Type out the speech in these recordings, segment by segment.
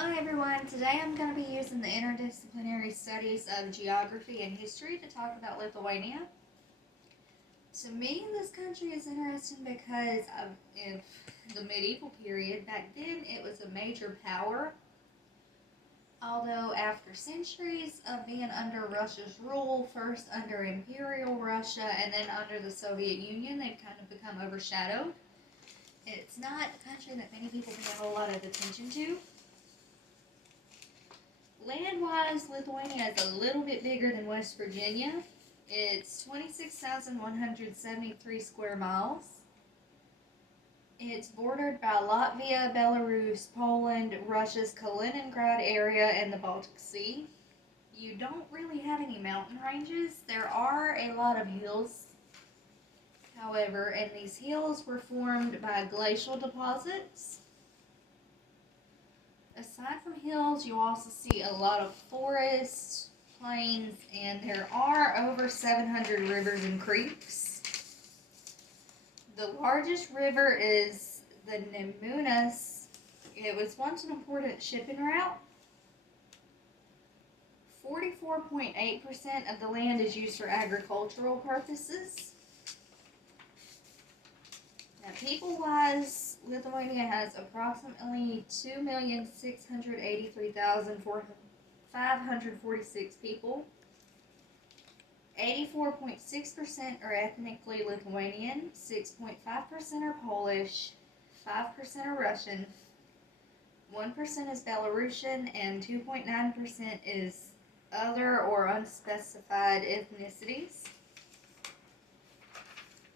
Hello everyone, today I'm going to be using the interdisciplinary studies of geography and history to talk about Lithuania. To me, this country is interesting because in the medieval period, back then it was a major power. Although after centuries of being under Russia's rule, first under Imperial Russia and then under the Soviet Union, they've kind of become overshadowed. It's not a country that many people pay a whole lot of attention to. Land-wise, Lithuania is a little bit bigger than West Virginia. It's 26,173 square miles. It's bordered by Latvia, Belarus, Poland, Russia's Kaliningrad area, and the Baltic Sea. You don't really have any mountain ranges. There are a lot of hills, however, and these hills were formed by glacial deposits. Aside from hills, you also see a lot of forests, plains, and there are over 700 rivers and creeks. The largest river is the Nemunas. It was once an important shipping route. 44.8% of the land is used for agricultural purposes. Now, people-wise, Lithuania has approximately 2,683,546 people. 84.6% are ethnically Lithuanian, 6.5% are Polish, 5% are Russian, 1% is Belarusian, and 2.9% is other or unspecified ethnicities.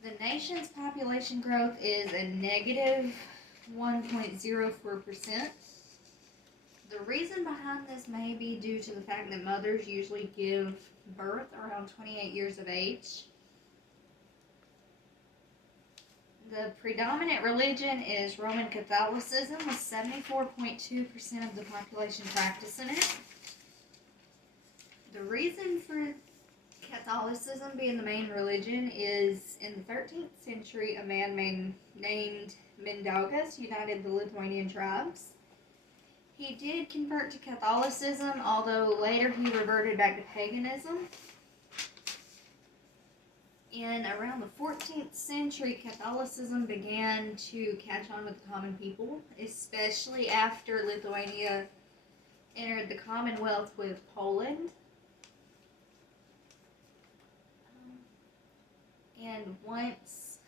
The nation's population growth is a negative 1.04%. The reason behind this may be due to the fact that mothers usually give birth around 28 years of age. The predominant religion is Roman Catholicism, with 74.2% of the population practicing it. The reason for Catholicism being the main religion is in the 13th century, a man named Mindaugas united the Lithuanian tribes. He did convert to Catholicism, although later he reverted back to paganism. In around the 14th century, Catholicism began to catch on with the common people, especially after Lithuania entered the Commonwealth with Poland. And once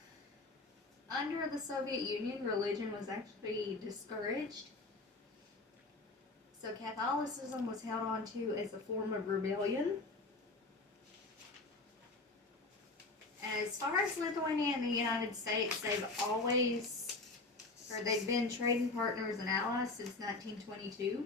under the Soviet Union, religion was actually discouraged. So Catholicism was held on to as a form of rebellion. As far as Lithuania and the United States, they've been trading partners and allies since 1922.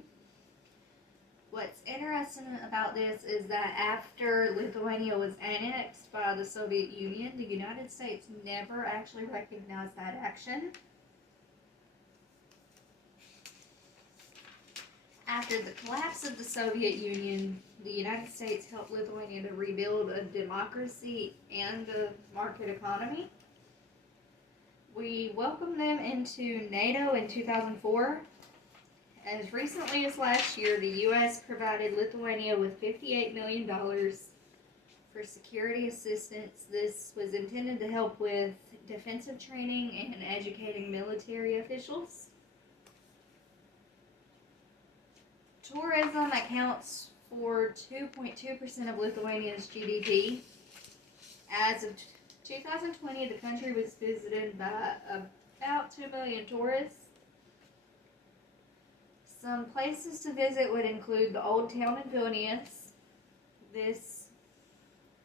What's interesting about this is that after Lithuania was annexed by the Soviet Union, the United States never actually recognized that action. After the collapse of the Soviet Union, the United States helped Lithuania to rebuild a democracy and a market economy. We welcomed them into NATO in 2004. As recently as last year, the U.S. provided Lithuania with $58 million for security assistance. This was intended to help with defensive training and educating military officials. Tourism accounts for 2.2% of Lithuania's GDP. As of 2020, the country was visited by about 2 million tourists. Some places to visit would include the Old Town in Vilnius. This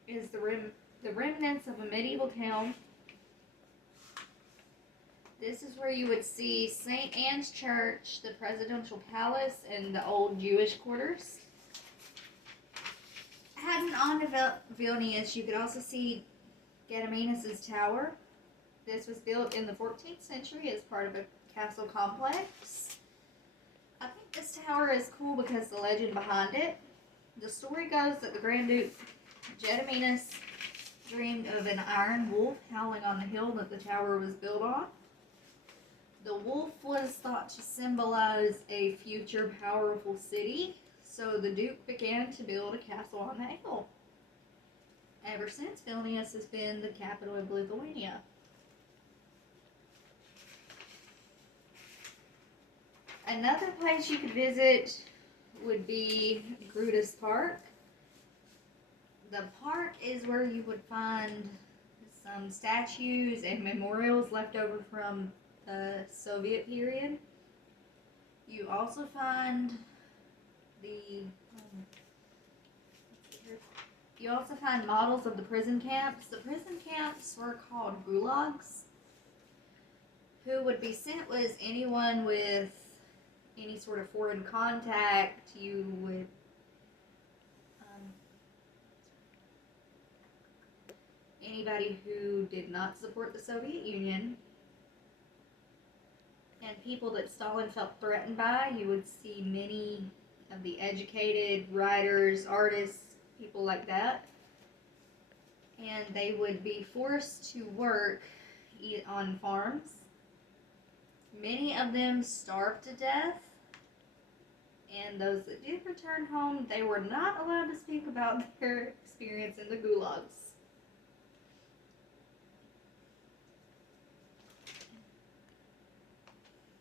is the remnants of a medieval town. This is where you would see St. Anne's Church, the Presidential Palace, and the old Jewish quarters. Heading on to Vilnius, you could also see Gediminas' Tower. This was built in the 14th century as part of a castle complex. I think this tower is cool because the legend behind it. The story goes that the Grand Duke Gediminas dreamed of an iron wolf howling on the hill that the tower was built on. The wolf was thought to symbolize a future powerful city, so the Duke began to build a castle on that hill. Ever since, Vilnius has been the capital of Lithuania. Another place you could visit would be Grutas Park. The park is where you would find some statues and memorials left over from the Soviet period. You also find the you also find models of the prison camps. The prison camps were called gulags. Who would be sent was anyone with any sort of foreign contact. You would anybody who did not support the Soviet Union, and people that Stalin felt threatened by. You would see many of the educated writers, artists, people like that, and they would be forced to work on farms. Many of them starved to death, and those that did return home, they were not allowed to speak about their experience in the gulags.